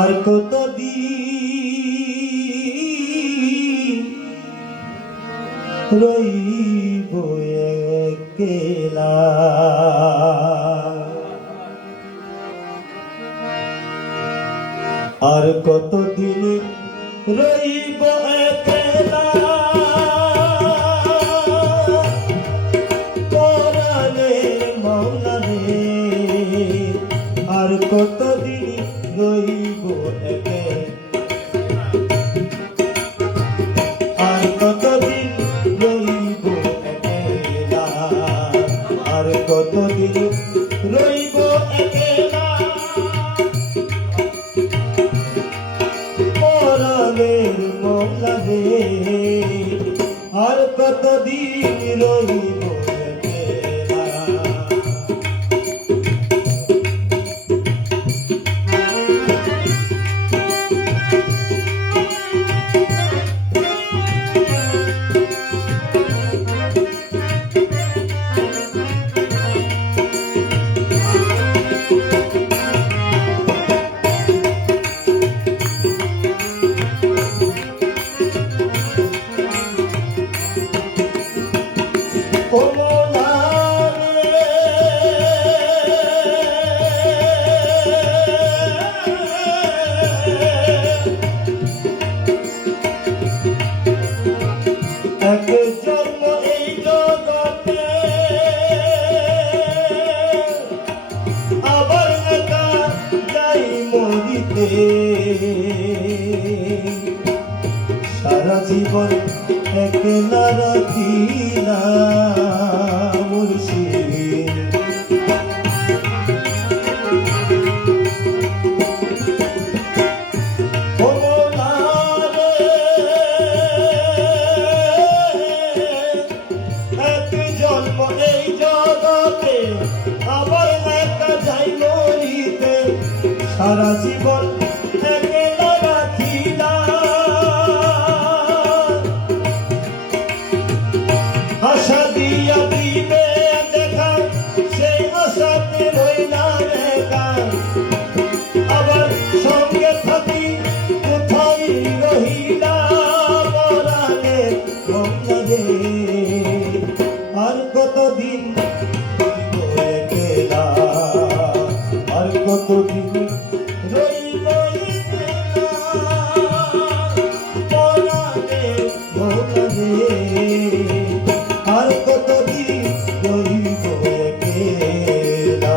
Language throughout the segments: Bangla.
আর কতদিন রইব একলা, আর কতদিন রইব একলা, পরাণের মওলা রে। আর কতদিন রইব একলা, আর কতদিন রইব একলা, আর কতদিন রইব একলা, পরাণের মওলা রে। আর কতদিন রইব একলা। এক জন্ম এই জগতে, আবার একা যাই মরিতে। সারা জীবন একলা রাখিলাম মুর্শিদ, আবার একা যাই মরিতে। সারা জীবন একলা রাখিলাম, আশা দিয়া দিবে দেখা, সেই আশাতে রইলাম একা। আবার সঙ্গে থাকি কোথায় রহিলাম, পরাণের মওলা রে। আর কতদিন একলা, আর কতদিন রইব একলা, পরাণের মওলা রে। আর কতদিন রইব একলা।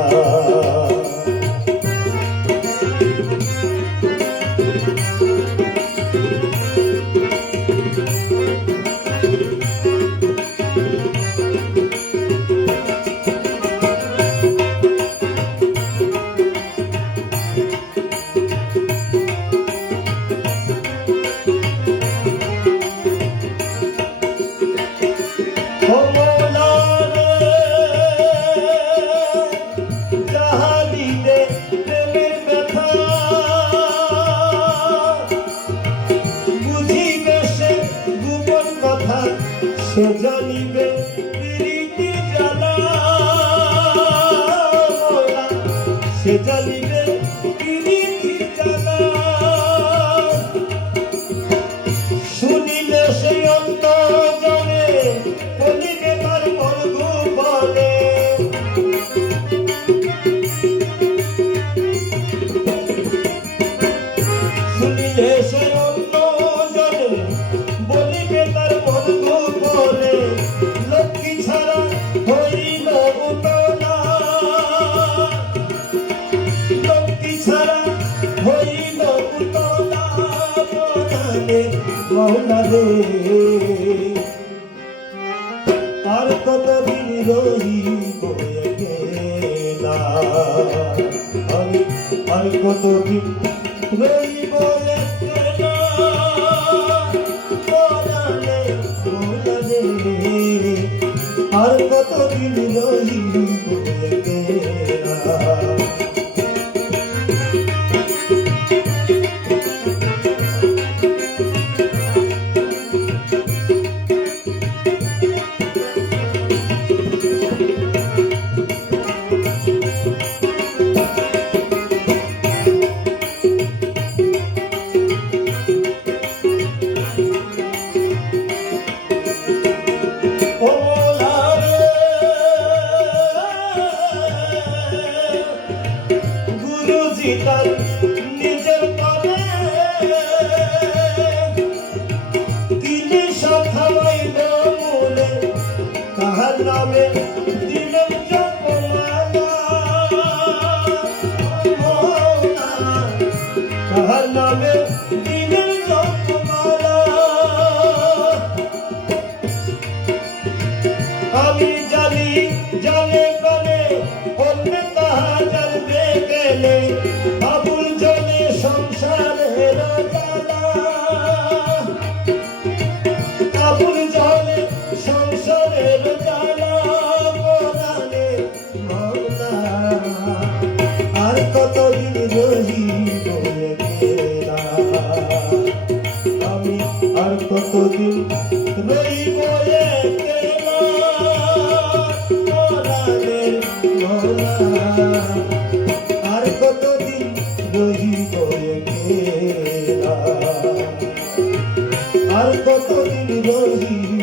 সে জানিবে প্রীতি জ্বালা, সে জানিবে প্রীতি জ্বালা। শুনিলে সে অন্তর্জনে বলিবে তার মর্গু বলে। শুনিলে সে অন্তর্জনে বলিবে তার মর্গু বলে। লক্ষ্মী ছাড়া হইল উতলা, লক্ষ্মী ছাড়া হইল উতলা, পরাণের মওলা রে। আর কতদিন রহিব একলা, আর কতদিন রহিব একলা, পরাণের মওলা রে। আর কতদিন রহিব একলা। তার নিজের পানে কিনে শাখাইল মনে তাহার নামে দিলেন জপমালা তাহার নামে দিলেন জপমালা আমি জানি জানে করে অন্য তাহা জানবে গেলে আবুল জনে সংসারের জ্বালা আবুল জনে সংসারের জ্বালা বলালে মৌলা আর কতদিন রহিব একলা আমি আর কতদিন রহিব একলা বলালে মৌলা আর কতদিন রহিব একলা আর কতদিন রহিব